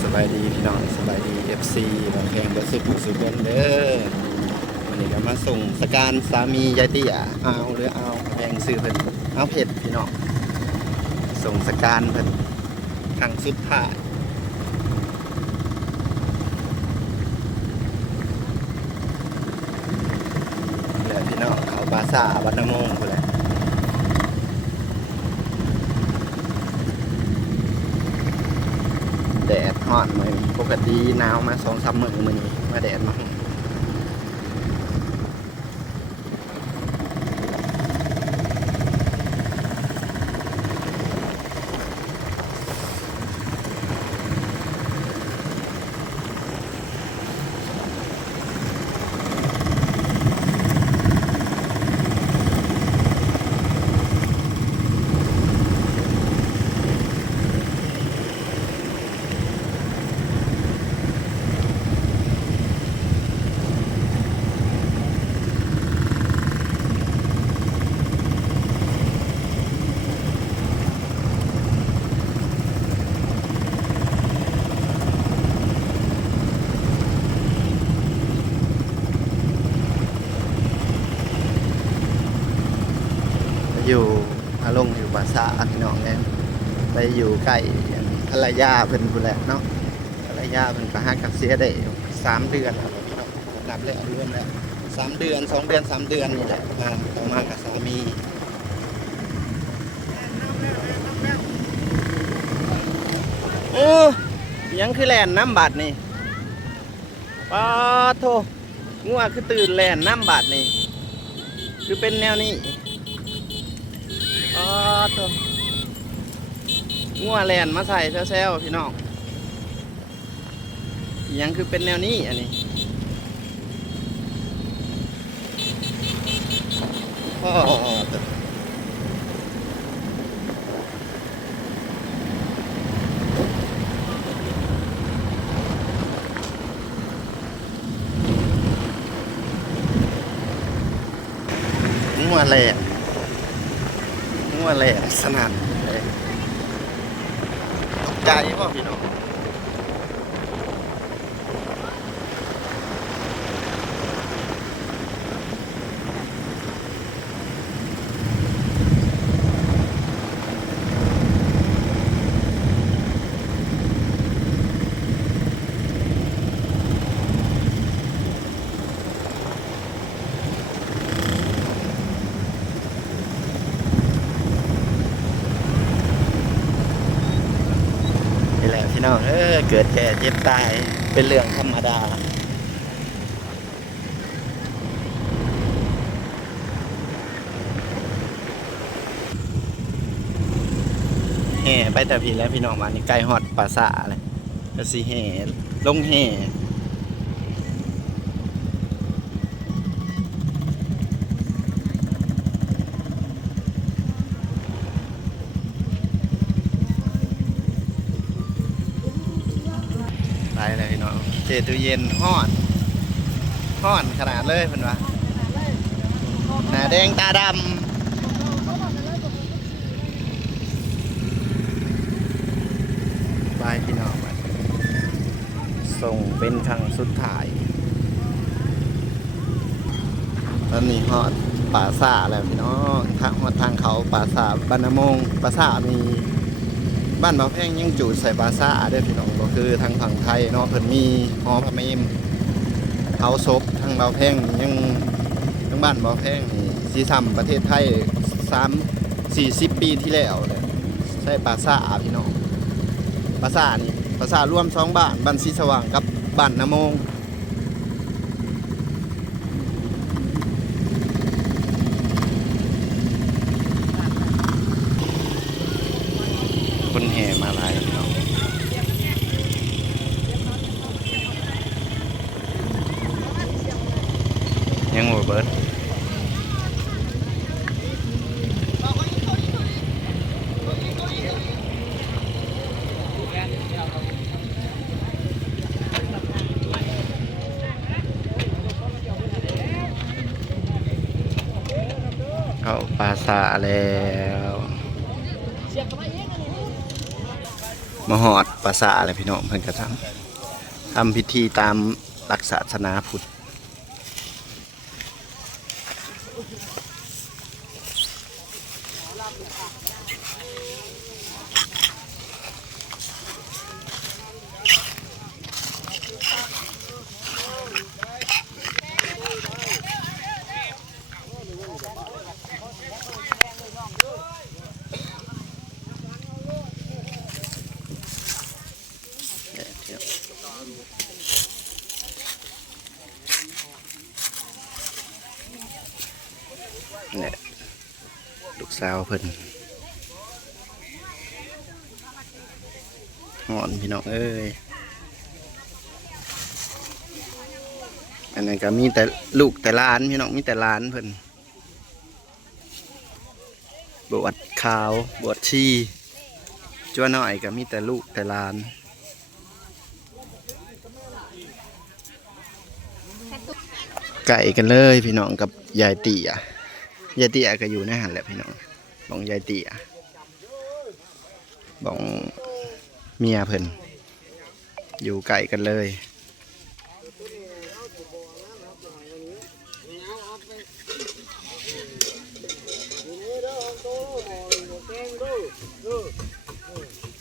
สบายดีพี่น้องสบายดีFC บางเพลงประสุดสุดบนเด้อวันนี้ก็มาส่งสการสามียายเตี้ยเอาหรือเอาแพงซื้อเพิ่นเอาเผ็ดพี่น้องส่งสการเพิ่นครั้งสุดท้ายเหลือพี่น้องเขาบาซ่าวัดน้ำมงพุ่นแหละแดดฮ้อนมื้อนี้ปกติหนาวมา2-3 มื้อมื้อนี้มาแดดมาอยู่อาลงอยู่บาซ่าพี่น้องเนี่ยไปอยู่ใกล้ภรรยาเพิ่นพุ่นแหละเนาะภรรยาเพิ่นก็ฮักกับเสียได้3 เดือนครับพี่น้องนับเลยรวมแล้ว3 เดือน2 เดือน3 เดือนนี่แหละต้องมากับสามีโอ้ยังคือแล่นน้ำบาดนี่ปาโถงัวคือตื่นแล่นน้ำบาดนี่คือเป็นแนวนี้ตัวงัวแลนมาใส่แซวๆพี่น้องยังคือเป็นแนวนี้อันนี้งัวแลนงัวแลนสนั่นเลยตกใจป่ะพี่น้องพี่น้องเกิดแก่เจ็บตายเป็นเรื่องธรรมดาแห่ไปแต่พี่แล้วพี่น้องมานี่ใกล้ฮอดปราสาทเลยก็สิแห่ลงแห่เลยพี่น้องเจตู้เย็นห้อนขนาดเลยเพิ่นว่าหน้าแดงตาดำไปพี่น้องมาส่งเป็นครั้งสุดท้ายตอนนี้ฮอดปราสาทแล้วพี่น้องทางเขาปราสาทบ้านน้ำมงปราสาทมีบ้านบ่าวแพงยังจูดใส่ปราสาทด้วยพี่น้องก็คือทางฝั่งไทยเนาะเพิ่นมีหอพระเมมเฮาศพทางบ่าวแพงยังทางบ้านบ่าวแพงนี่สีซ้ำประเทศไทย40 ปีที่แล้วเลยใช่ปราสาทพี่น้องปราสาทนี่ปราสาทรวม2 บ้านบ้านศรีสว่างกับบ้านน้ำมงคนแห่มาหลายพี่น้องยังบ่เบิดเข้าปราสาทแล้ว มาหอดปราสาทอะไรพี่น้องเพิ่นก็ทำพิธีตามหลักศาสนาพุทธเนี่ยลูกสาวเพิ่นหอนพี่น้องเอ้ยอันนั้นก็มีแต่ลูกแต่หลานพี่น้องมีแต่หลานเพิ่นบวชขาวบวชชีจั่วหน่อยก็มีแต่ลูกแต่หลานไก่กันเลยพี่น้องกับยายเตี๋ยยายเตี๋ยก็อยู่ในหันแหละพี่น้องบอกยายเตี๋ยบอกเมียเพิ่นอยู่ไก่กันเลย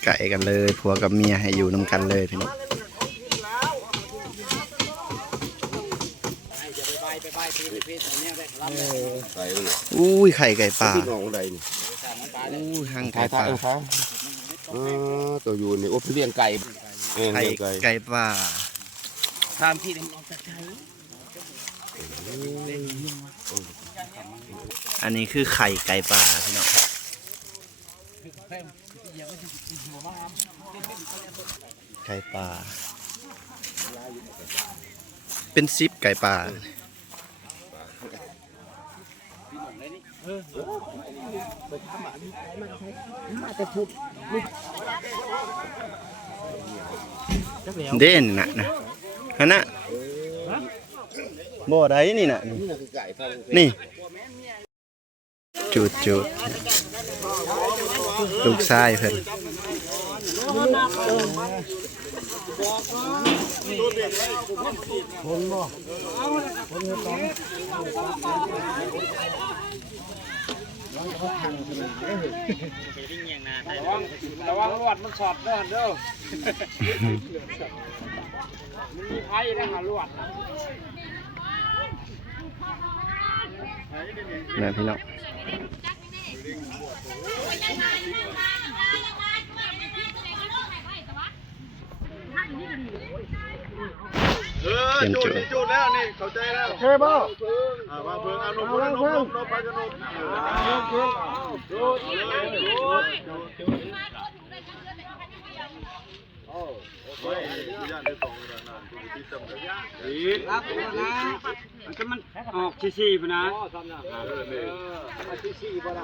ไก่กันเลยผัวกับเมียให้อยู่นำกันเลยพี่น้องอุ้ยไข่ไก่ป่าอุ้ยหางไก่ป่าตัวอยู่นี่โอ้เลี้ยงไก่ ไข่ไก่ป่า ตามที่ได้มองตะไคร้ อันนี้คือไข่ไก่ป่าพี่น้องไก่ป่าเป็นซิปไก่ป่าเด่นน่ะนะฮะนะบ่ได้นี่น่ะนี่จุดลูกชายเพิ่นระวังลวดมันสอดเด้อเด้อมันมีไพ่นะหาลวดนะพี่น้องเต็มจุดแล้วนี่เข้าใจแล้วโอเคบ่มาเพิ่งอนุโมทนาโนไปกันโนรับนะมันจะมันออกชี้ๆไปนะชี้ๆบ่ได้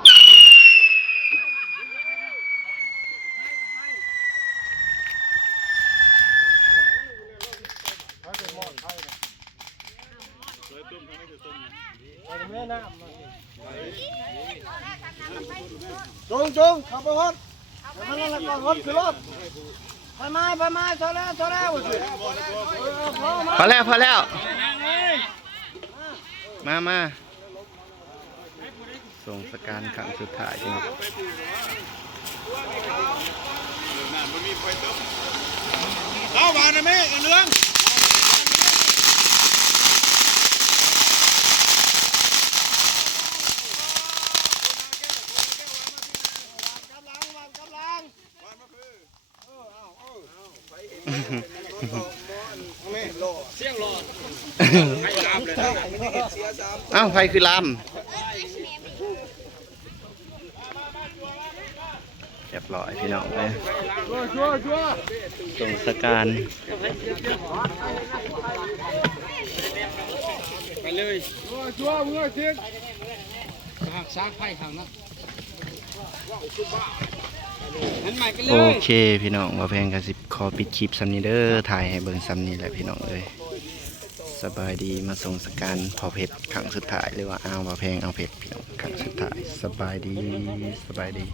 จงขับไปฮอดมันนั่นละก่อนฮอดคือรถไปมาโซแล้วพอแล้วมาส่งสการครั้งสุดท้ายพี่น้องเอาบานนะแม่กันเรื่องเสียงหลอดให้ลามเลยเอ้าไฟคือลามเรียบร้อยพี่น้องเลยส่งสการไปเลยชัวมือเสียงหักซากไผ่ขังนะโอเคพี่น้องว่าแพงกัน10ขอปิดคลิปซัมนี้เด้อถ่ายให้เบิ่งซัมนี้แหละพี่น้องเลยสบายดีมาส่งสการพอเพชรครั้งสุดท้ายหรือว่าเอาว่าแพงเอาเพชรพี่น้องครั้งสุดท้ายสบายดี